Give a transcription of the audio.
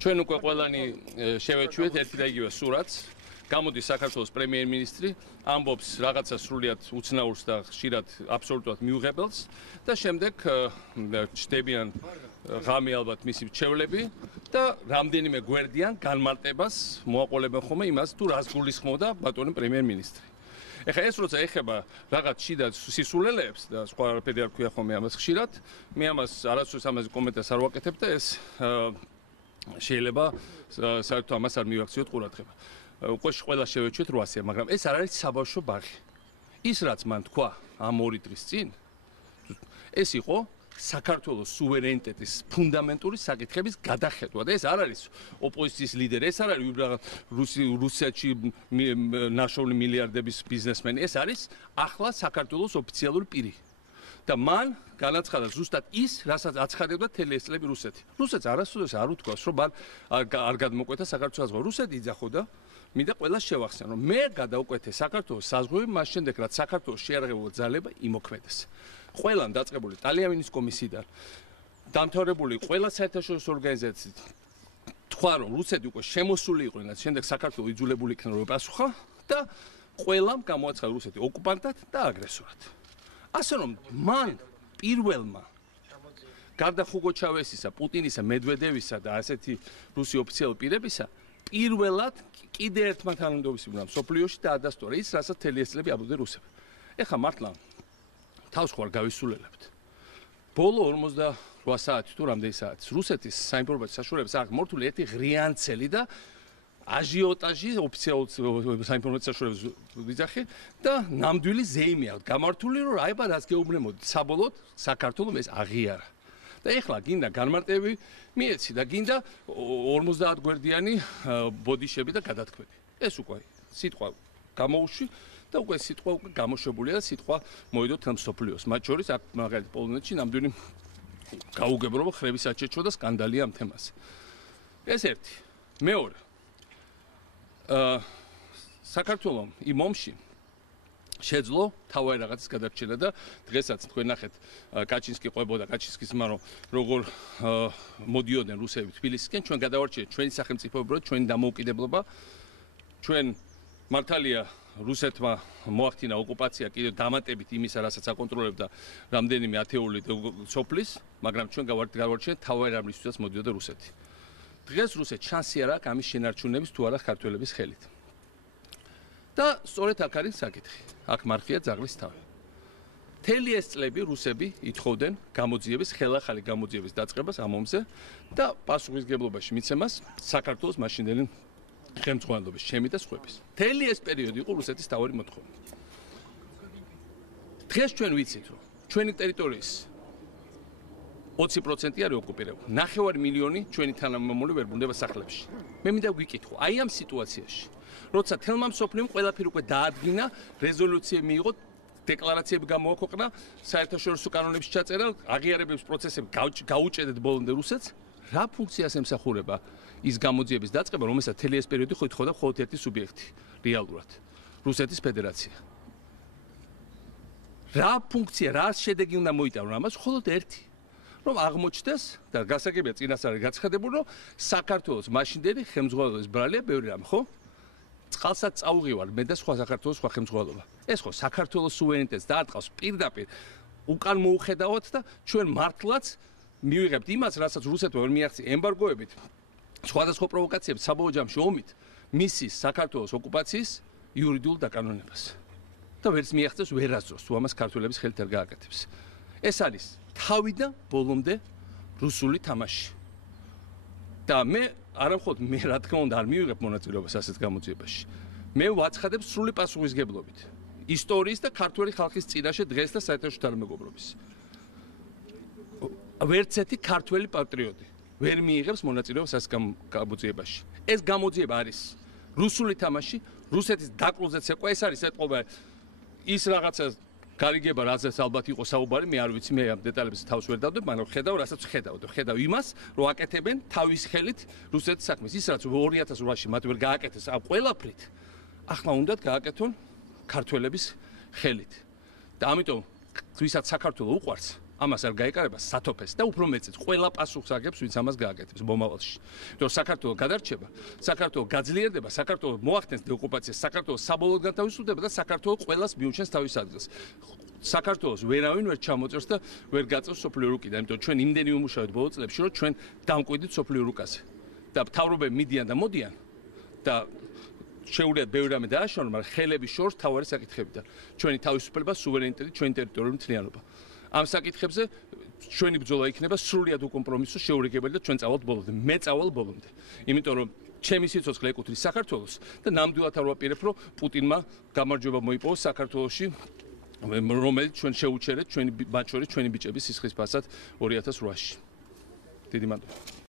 ჩვენ უკვე ყველანი შევეჩვიეთ ერთი და იგივე სურათს. გამოდის საქართველოს პრემიერ-მინისტრი, ამბობს რაღაცა სრულიად უცნაურს და ხშირად აბსოლუტურად მიუღებელს და შემდეგ ჩდებიან ღამე ალბათ მისი მრჩევლები და რამდენიმე გვერდიან განმარტებას მოაყოლებენ ხოლმე იმას თუ რას გულისხმობდა ბატონი პრემიერ-მინისტრი. ეხლა ეს როცა ეხება რაღაც შიდა სისულელეებს და სხვა არაფერი არ ქვია ხოლმე ამას ხშირად, მე ამას არასდროს ამაზე კომენტარს არ ვაკეთებ და ეს შეიძლება საერთოდ ამას არ მივაქციოთ ყურადღება. უკვე ყველა შევეჩვით 800-ია, მაგრამ ეს არ არის საბავშვო ბაღი. ის რაც მან თქვა ამ 2 დღის წინ, ეს იყო საქართველოს სუვერენიტეტის ფუნდამენტური საკითხების გადახედვა და ეს არ არის ოპოზიციის ლიდერი, ეს არ არის რუსეთში ნაშოვნი მილიარდების ბიზნესმენი, ეს არის ახლა საქართველოს ოფიციალური პირი. და მან განაცხადა ზუსტად ის, რასაც აცხადებდა მთელი ეს წლები რუსეთი. რუსეთს არასოდეს არ უთქვას, რომ მან არ გადმოკვეთა საქართველოს საზღვარი. რუსეთი იძახოდა, მინდა ყველას შევახსენო, რომ მე გადავკვეთე საქართველოს საზღვარი, მას შემდეგ რაც საქართველოს შეიარაღებულ ძალება იმოქმედეს. ყველამ დაწყებული ტალიანის კომისიიდან დამთავრებული ყველა საერთაშორისო ორგანიზაციით თქვა, რომ რუსეთი უკვე შემოსული იყო, რაც შემდეგ საქართველოს იძულებული იქნა რომ პასუხა და ყველამ გამოაცხადა რუსეთი ოკუპანტად და აგრესორად. ასე რომ მან პირველმა გარდა ხუგო ჩავესისა, პუტინისა, მედვედევისა და ასეთი რუსი ოფიციალური პირებისა პირველად კიდე ერთმა თანამდებობისმა მსოფლიოში დაადასტურა ის, რასაც მთელი ეს წლები აბდოდნენ რუსები. ეხლა მართლა თავს ხوار გავისულელებთ. ბოლო 48 საათი თუ რამდენი საათი რუსეთის საინფორმაციო საშუალებებს აქვს მორთული ერთი ღრიანცელი და აჟიოტაჟი ოფიციალურ საინფორმაციო საშუალებას ვიძახი და ნამდვილი ზეიმი აქვს გამართული, რომ აიბა რაც გეუბნებოდით საბოლოოდ საქართველოს ეს აღიარა. და ეხლა გინდა განმარტები მიეცი და გინდა 50 გვერდიანი ბოდიშები და გადათქმები. ეს უკვე სიტყვა გამოუშვი და უკვე სიტყვა უკვე გამოშვებულია და სიტყვა მოიდო თელ მსოფლიოს. მათ შორის აქ მაგალითად პოლონეთში ნამდვილი გაუგებრობა ხრების საჩეჩო და სკანდალია ამ თემაზე. ეს ერთი. მეორე. საქართველოს იმ ომში შეძლო თავი რაღაცის გადარჩენა და დღესაც თქვენ ნახეთ კაჩინსკი ყვებოდა კაჩინსკის მარო როგორ მოდიოდნენ რუსები თბილისისკენ ჩვენ გადავარჩიეთ ჩვენი სახელმწიფოებრივ ჩვენი დამოუკიდებლობა ჩვენ მართალია რუსეთმა მოახდინა ოკუპაცია კიდევ დამატებით იმისა რასაც აკონტროლებდა რამდენიმე ათეული სოფლის მაგრამ ჩვენ გავარჩიეთ თავი რამისთვისაც მოდიოდა რუსეთი დღეს რუსეთს შანსი არ აქვს ამის შენარჩუნების თუ არა ქართველების ხელით და სწორედ აქ არის საკითხი. აქ მარხია ძაღლის თავი. მთელი ეს წლები რუსები ითხოვდნენ გამოძიების, ხელახალი გამოძიების დაწყებას ამ ომზე და პასუხისგებლობაში მიცემას საქართველოს მაშინდელი ხელმძღვანელობის, ჩემი და სხვების. მთელი ეს პერიოდი იყო რუსეთის თავარი მოთხოვნა. დღეს ჩვენ ვიცით, რომ ჩვენი ტერიტორიის 20% არის ოკუპირებული. 9 მილიონი ჩვენი თანამემამული ვერ ბუნდება სახლებში. მე მინდა გვიკითხო, აი ამ სიტუაციაში როცა თელმა მსოფლიომ ყველაფერი უკვე დაადგინა, რეზოლუციები მიიღო, დეკლარაციები გამოაქვეყნა, საერთაშორისო კანონებში ჩაწერა, აღიარებების პროცესები გაუჭედეთ ბოლომდე რუსეთს, რა ფუნქციას ემსახურება ის გამოძიების დაწყება, რომელსაც მთელი ეს პერიოდი ითხოვდა მხოლოდ ერთი სუბიექტი, რეალურად, რუსეთის ფედერაცია. რა ფუნქცია, რა შედეგი უნდა მოიტანონ ამას, მხოლოდ ერთი. რომ აღმოჩნდეს და გასაგებია წინასწარ გაცხადებული, რომ საქართველოს მაშინდელი ხელმძღვანელობის ბრალია ბევრი რამ, ხო? წყალსაც წაუღივარ მე და სხვა საქართველოს სხვა ხელმძღვანელობა. ეს ხო საქართველოს სუვერენიტეტს დაარტყავს პირდაპირ უკან მოუხედავთ და ჩვენ მართლაც მივიღებთ იმას, რასაც რუსეთმა ვერ მიაღწია ემბარგოებით, სხვადასხვა პროვოკაციებით, საბოლოო ჯამში ომით, მისის საქართველოს ოკუპაციის იურიდიულ დაკანონებას. და ვერც მიაღწევს ვერასდროს, თუ ამას ქართველების ხელით არ გააკეთებს. ეს არის თავიდან ბოლომდე რუსული თამაში. და მე არა მხოლოდ მე რა თქმა უნდა არ მივიღებ მონაწილეობას ასეთ გამოძიებაში. მე ვაცხადებ სრული პასუხისგებლობით ისტორიის და ქართველი ხალხის წინაშე დღეს და საერთაშორისო თანამეგობრობის. ვერც ერთი ქართველი პატრიოტი ვერ მიიღებს მონაწილეობას ასეთ გამოძიებაში. ეს გამოძიება არის რუსული თამაში, რუსეთის დაკრულზეც ეკვა, ეს არის ეთყობა ის რაღაცა გარიგება რაზეც ალბათ იყო საუბარი, მე არ ვიცი, მე ამ დეტალებს თავს ვერ დავდებ, მაგრამ ხედავ, რასაც ხედავ იმას, რომ აკეთებენ თავის ხელით რუსეთის საქმეს. ის რაც 2008-ში მათ ვერ გააკეთეს ამ ყველაფრით, ახლა უნდათ გააკეთონ ქართველების ხელით. და ამიტომ ვისაც საქართველოს უყვარს, ამას არ გაეკარება სათოფეს და უფრო მეცეთ ყველა პასუხს აგებს, ვინც ამას გააკეთებს მომავალში. იმიტომ რომ საქართველო გადარჩება, საქართველო გაძლიერდება, საქართველო მოახდენს დეოკუპაციას, საქართველო საბოლოოდ გათავისუფლდება და საქართველო ყველას მიუჩენს თავის ადგილს. საქართველოს ვერავინ ვერ ჩამოწერს და ვერ გაწევს სოფლიო რუკიდან, იმიტომ რომ ჩვენ იმდენი ვიმუშავეთ ბოლო წლებში, რომ ჩვენ დამკვიდრით სოფლიო რუკაზე. და მთავრობები მიდიან და მოდიან და შეუძლიათ ბევრი რამე დააშორონ, მაგრამ ხელების შორს თავარი საკითხებიდან. ჩვენი თავისუფლება, სუვერენიტეტი, ჩვენი ტერიტორიული მთლიანობა. ამ საკითხებზე ჩვენი ბრძოლა იქნება სრულიად უკომპრომისო, შეურიგებელი და ჩვენ წავალთ ბოლომდე. მე წავალ ბოლომდე. იმიტომ რომ ჩემი სიცოცხლე ეკუთვნის საქართველოს და ნამდვილად არ ვაპირებ, რომ პუტინმა გამარჯვება მოიპოვოს საქართველოში, რომელიც ჩვენ შეუჩერეთ, მათ შორის ჩვენი ბიჭების სისხლის ფასად 2008-ში. დიდი მადლობა.